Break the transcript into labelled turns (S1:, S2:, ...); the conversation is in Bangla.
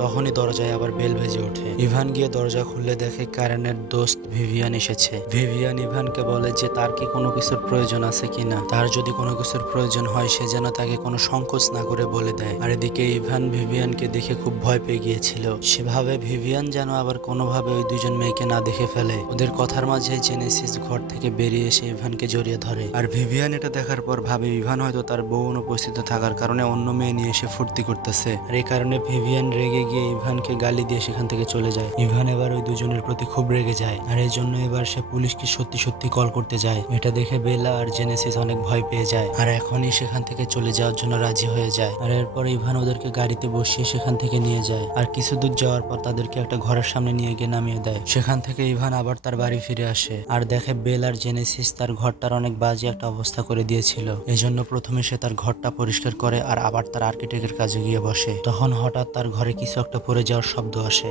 S1: তখনই দরজায় আবার বেল ভেজে ওঠে। ইভান গিয়ে দরজা খুললে দেখে কারেনের দোস্ত ভিভিয়ান এসেছে। ভিভিয়ান ইভানকে বলে যে তার কি কোনো কিছুর প্রয়োজন আছে কিনা তার যদি কোনো কিছুর প্রয়োজন হয়, সে যেন তাকে কোনো সংকোচ না করে বলে দেয়। আর এদিকে ইভান ভিভিয়ানকে দেখে খুব ভয় পেয়ে গিয়েছিল। সেভাবে ভিভিয়ান যেন আবার কোনোভাবে ওই দুজন মেয়েকে না দেখে ফেলে। ওদের কথার মাঝে জেনেসিস ঘর থেকে বেরিয়ে এসে ইভানকে জড়িয়ে ধরে। আর ভিভিয়ান এটা দেখার পর ভাবে ইভান হয়তো তার বউ অনুপস্থিত থাকার কারণে অন্য মেয়ে নিয়ে এসে ফুর্তি করতেছে। আর এই কারণে ভিভিয়ান রেগে গিয়ে ইভানকে গালি দিয়ে সেখান থেকে চলে যায়। ইভান এবার ওই দুজনের প্রতি খুব রেগে যায় আর এই জন্য এবার সে পুলিশকে সত্যি সত্যি কল করতে যায়। এটা দেখে বেলা আর জেনেসিস অনেক ভয় পেয়ে যায় আর এখনই সেখান থেকে চলে যাওয়ার জন্য রাজি হয়ে যায়। আর এরপর ইভান ওদেরকে গাড়িতে বসিয়ে সেখান থেকে নিয়ে যায় আর কিছু দূর যাওয়ার পর তাদেরকে একটা ঘরের সামনে নিয়ে গিয়ে নামিয়ে দেয়। সেখান থেকে ইভান আবার তার বাড়ি ফিরে আসে আর দেখে বেল আর জেনেসিস তার ঘরটার অনেক বাজে একটা অবস্থা করে দিয়েছিল। এই জন্য প্রথমে সে তার ঘরটা পরিষ্কার করে আর আবার তার আর্কিটেক্টের কাজে গিয়ে বসে। তখন হঠাৎ তার ঘরে কিছু একটা পড়ে যাওয়ার শব্দ আসে।